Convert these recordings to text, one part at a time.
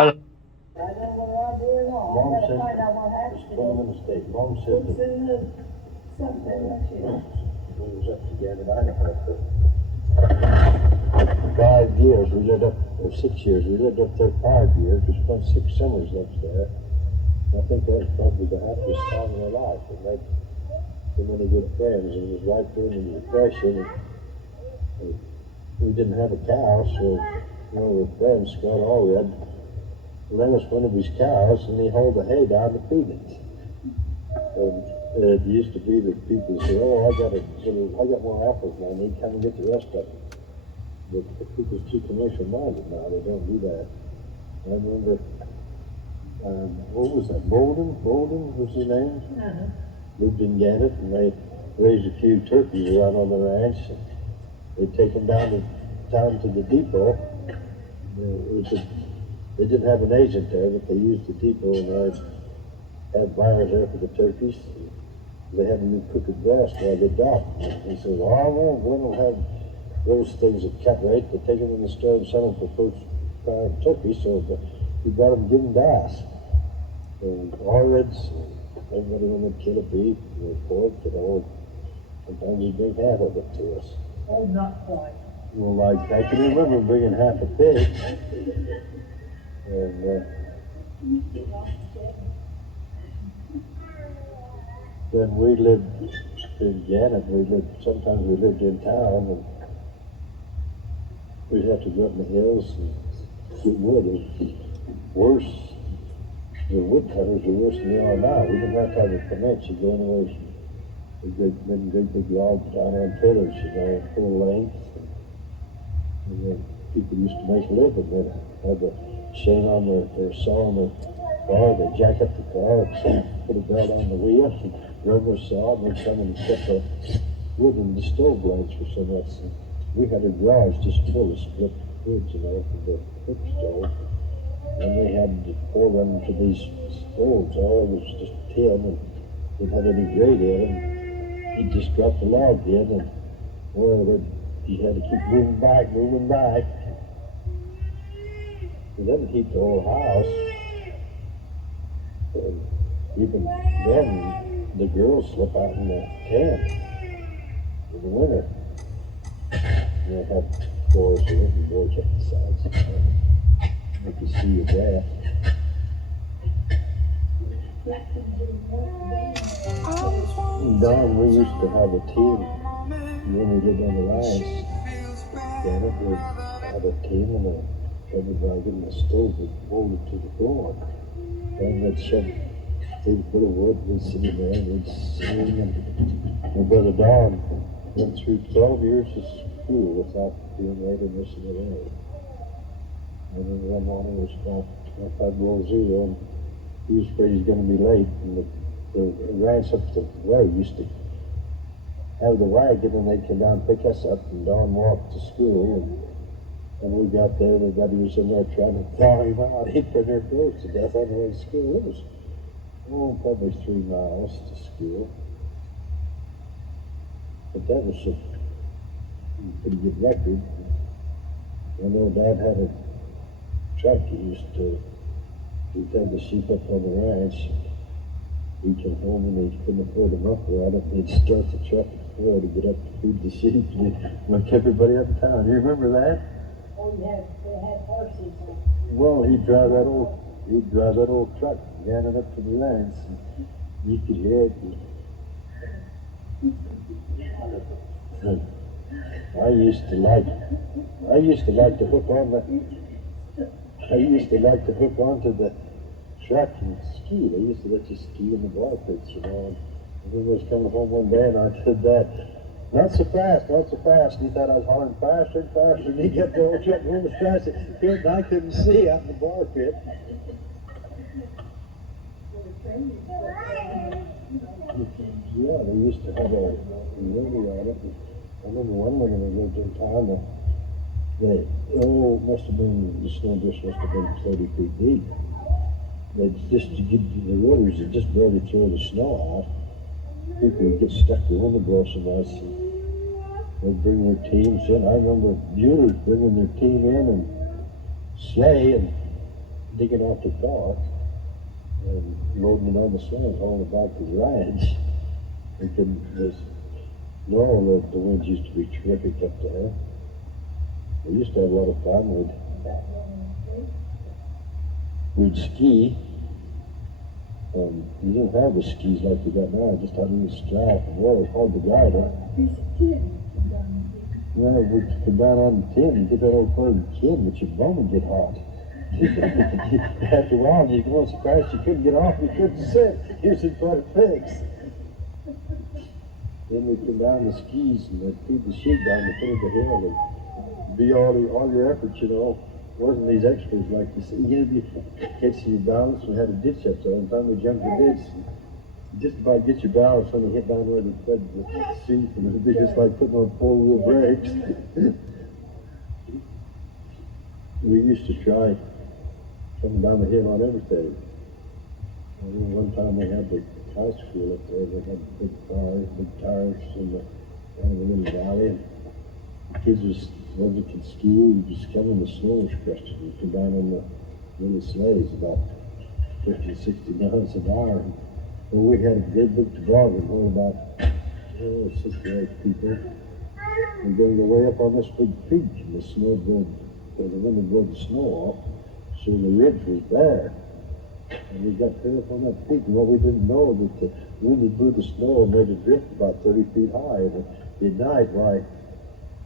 Mom said, just put them in the state. Mom said that we was up together, I don't know, for 5 years, we lived up, or 6 years, we lived up there 5 years, we spent 6 summers up there. And I think that was probably the happiest time of our life. We made so many good friends, and it was right during the Depression. And we didn't have a cow, so one of our friends, Scott Allred, lent us one of his cows, and he hauled the hay down to feed it. And it used to be that people say, "Oh, I got more apples now, I need to come and get the rest of them." But the people's too commercial minded now, they don't do that. I remember, what was that, Bolden was his name? Lived in Gannett, and they raised a few turkeys around on the ranch. And they'd take them down to the depot. They didn't have an agent there, but they used the depot, and I'd have buyers there for the turkeys. They had them in crooked grass while they docked. He said, "Oh, no, we don't have those things at cut rate. They take them in the store and sell them for first-time turkeys, so we got them, give them to us." And Allreds, everybody wanted to kill a beef or pork, sometimes he'd bring half of it to us. Oh, not quite. Well, like, I can remember bringing half a pig. And then we lived in Gannett, sometimes we lived in town, and we'd have to go up in the hills and get wood. It was worse. The woodcutters were worse than they are now. We didn't have to have a permit. You go anywhere, great big logs down on trailers, full length. And then people used to make a living. They'd have a chain on their saw on their car, they'd jack up the car, put a belt on the wheel, and run their saw, and they'd come and cut the wood in the stove blades for so much. And we had a garage just full of split woods, for the cook stove. And they had to pour them to these stoves. All it was just tin, and didn't have any grate in them. He'd just drop the log in, and you had to keep moving back. It doesn't heat the whole house. And even then, the girls slept out in the tent in the winter. And they had doors in it, and boards up the sides. You can see your breath. Don, we used to have a team when we lived on the ranch. Janet would have a team, and everybody getting the stove would hold it to the floor. And they'd shove a big bit of wood, we'd sit in there, and we'd sing. And my brother Don went through 12 years of school without being late or missing a day. And then one morning it was about 25 below zero, and he was afraid he's going to be late. And the ranch up the way used to have the wagon, and they'd come down and pick us up, and Don walked to school. And when we got there, everybody was in there trying to thaw him out. He'd been there close to death on the way to school. It was, probably 3 miles to school. But that was a pretty good record. I know Dad had a truck. He'd have the sheep up on the ranch. He'd come home and he couldn't afford a muffler on it, and he'd start the truck at 4 to get up to feed the sheep, and he'd wake everybody up in town. You remember that? Oh, yeah, they had horses. Well, he'd drive that old truck, ganning up to the ranch, and you could hear it. I used to like to hook onto the truck and ski. They used to let you ski in the bar pits, And we was coming home one day, and I said that, not so fast. And he thought I was hollering faster and faster, and he kept the old truck going as fast as he could, and I couldn't see out in the bar pit. Yeah, they used to have a rodeo on it. I remember one when we lived in town, the snowdrifts must have been 30 feet deep. The rotors would just barely throw the snow out. People would get stuck behind the brush and us. They'd bring their teams in. I remember Buellers bringing their team in and sleigh, and digging out the car and loading it on the sled, hauling it back to the ranch. We couldn't just know that the winds used to be terrific up there. We used to have a lot of fun. We'd ski. You didn't have the skis like you got now. Just had a little strap, and well, it's hard to ride it. Well, we'd come down on the tin and get that old curved tin, but your bum would get hot. After a while, you'd go so fast you couldn't get off, you couldn't sit. Here's a better fix. Then we'd come down the skis and they'd feed the sheep down the foot of the hill and be all your efforts, you know. Wasn't these extras like you see. You'd be catching your balance. We had a ditch up there. Every time we jumped the ditch, just about get your balance when you hit down where the sheep, and it'd be just like putting on four-wheel brakes. We used to try coming down the hill on everything. And one time we had the high school up there. We had big tires in the little valley. And the kids could ski. You just come in the snow was crusted. You come down on the little sleighs about 50, 60 miles an hour. And we had a good big toboggan, about 6 or 8 people. We're going to go way up on this big peak, and the snow the wind had blown the snow off, so the ridge was bare. And we got clear up on that peak, and what we didn't know that the wind had blew the snow and made it drift about 30 feet high. And at night, why,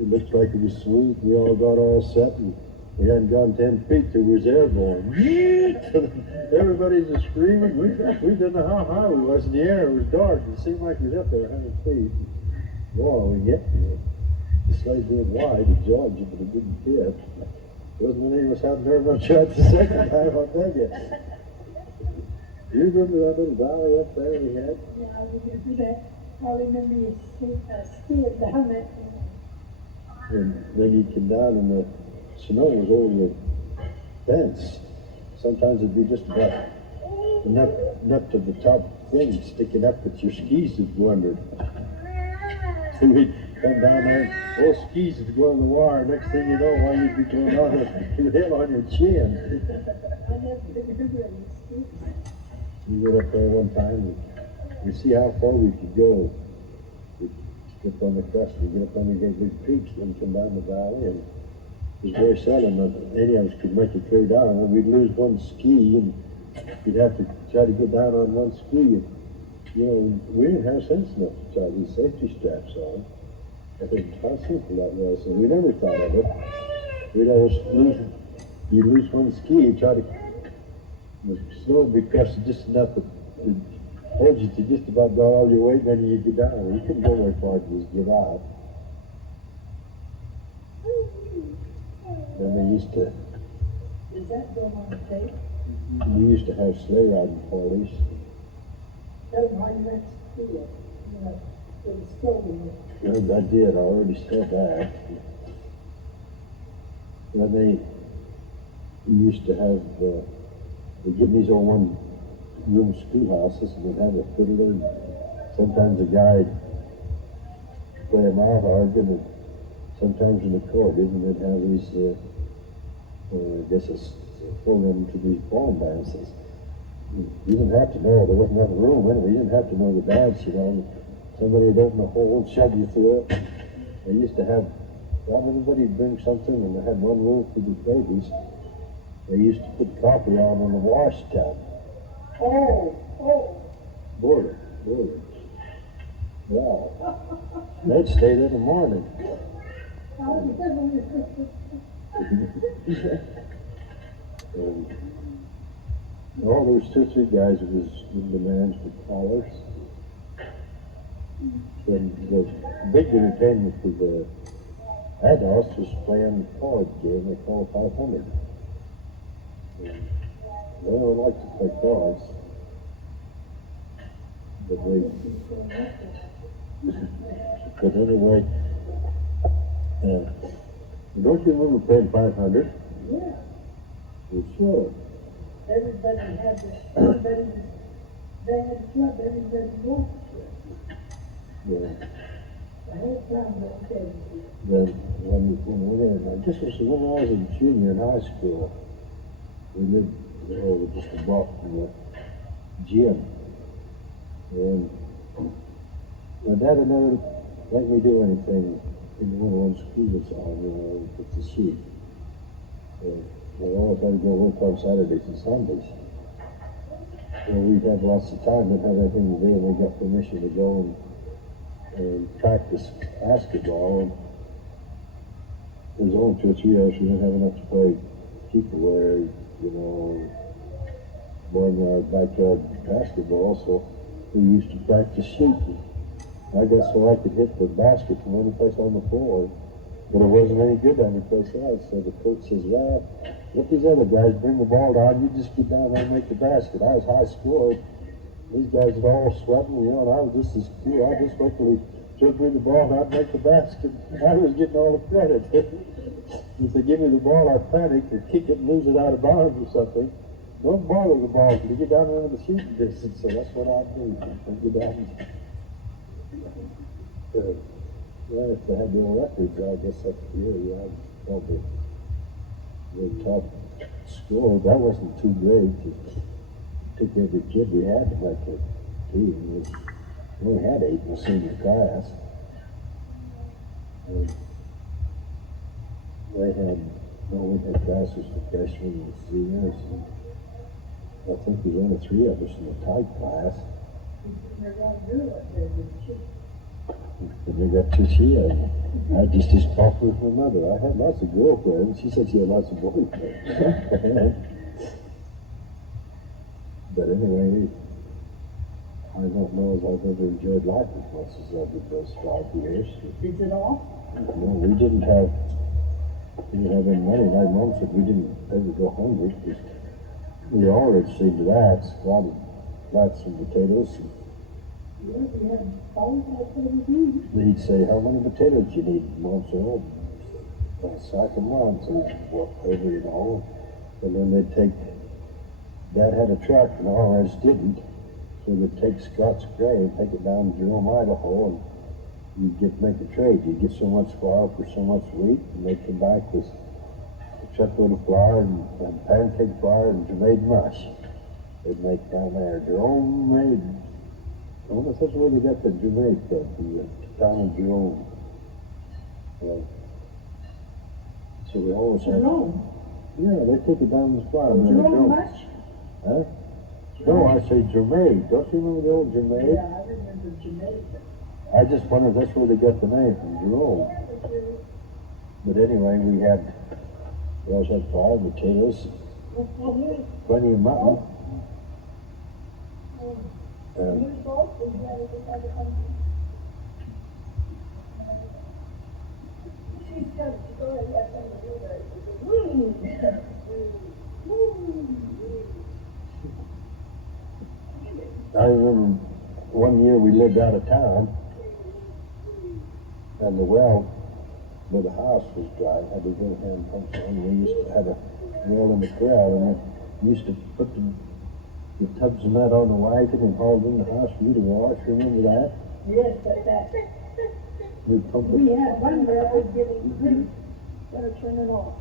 it looked like it was sweet. We all got all set, and we hadn't gone 10 feet till we was airborne. Everybody's just screaming. We didn't know how high we was in the air. It was dark. It seemed like we was up there 100 feet. Boy, we get there. The sleigh being wide, it jogged you, but it didn't fit. Wasn't when any of us had nerve enough shot the second time, I'll tell you. Do you remember that little valley up there we had? Yeah, I remember that. I remember you skiing down that. And then you'd come down and the snow was over the fence. Sometimes it'd be just about enough to the top thing sticking up that your skis had wandered. So we'd come down there, those skis would go on the wire. Next thing you know, why you'd be going on a hill on your chin. I never remember any skis. We went up there one time and we see how far we could go. We'd skip on the crest, we'd get up on the big peaks, then come down the valley, and it was very seldom that any of us could make it clear down. When we'd lose one ski and you'd have to try to get down on one ski, and, you know, we didn't have sense enough to try these safety straps on. I think how simple that was, and we never thought of it. We'd always you'd lose one ski, you'd try to, the snow would be crusted just enough to hold you to just about got all your weight, and then you'd get down. You couldn't go very far to just give out. Then they used to. Is that going on the tape? We used to have sleigh riding parties. Tell them how you went to school. You know, it was stolen. I did. I already said that. Then they used to have, they give these old one-room schoolhouses, and they'd have a fiddler. And sometimes a guy would play a mouth organ, and sometimes an accordion, and they'd have these, I guess it's program to these ball dances. You didn't have to know, there wasn't enough room anyway, you didn't have to know the dance, you know. Somebody would open a hole and shove you through it. They used to have, well, everybody would bring something, and they had one rule for the babies. They used to put coffee on in the wash tub. Border. Wow. They'd stay there in the morning. There was 2 or 3 guys who was in demand for collars. And the big entertainment for the adults was playing a card game they called 500. And they don't like to play cards, but anyway, don't you remember playing 500? Yeah. Well, sure. Everybody had they had a club, everybody walked to it. Yeah. The whole town went there. Then when we were in, I guess it was when I was in junior in high school, we lived was just a block from the gym. And my dad would never let me do anything in one of those schools on, with the sheep. I always had to go work on Saturdays and Sundays. We'd have lots of time, didn't have anything to do, and we got permission to go and practice basketball. And there was only 2 or 3 hours, we didn't have enough to play people where, more than our backyard basketball, so we used to practice shooting. I guess so I could hit the basket from any place on the floor, but it wasn't any good any place else. So the coach says, well, let these other guys bring the ball down, you just get down there and make the basket. I was high scored. These guys were all sweating, and I was just as cool. I just wait till he should bring the ball and I'd make the basket. I was getting all the credit. If they give me the ball, I'd panic or kick it and lose it out of bounds or something. Don't bother the ball till you get down there in the shooting distance. So that's what I'd do. I'd get down. If they had their records, I guess that's the year. I probably the top score. That wasn't too great. It took every kid we had to make a team. We only had 8 in the senior class. And we had classes for freshmen and seniors. And I think there was only 3 of us in the type class. And we got 2 Shias. I just talked with my mother. I had lots of girlfriends. She said she had lots of boyfriends. But anyway, I don't know if I've ever enjoyed life as much as I did those 5 years. Is it all? No, we didn't have any money. My mom said we didn't ever go hungry because we always seemed to that. A lot of lots of potatoes. Yes, we had always had potatoes. They'd say, how many potatoes you need? Mom said, oh, a sack of mom, so whatever, And then they'd take, Dad had a truck and all ours didn't. So they'd take Scott's grain, take it down to Jerome, Idaho, and you'd make a trade. You'd get so much flour for so much wheat, and they'd come back with a truckload of flour and pancake flour and Jamaican mush. They'd make down there. Jerome made. I wonder if that's where they got the Jamaica from, the town of Jerome. So we always had. Jerome? Yeah, they take it down the farm. Jerome much? Huh? No, I say Jamaica. Don't you remember the old Jamaica? Yeah, I remember Jamaica. I just wonder if that's where they got the name from, Jerome. But anyway, we always had flour, potatoes, plenty of mutton. I remember one year we lived out of town, and the well where the house was dry had these little hand pumps on. We used to have a well in the corral, and we used to put the tubs of that on the wagon and haul it in the house for you to wash. Remember that? Yes, but that. We'd pump it. We had one where I was getting drink. Better turn it off.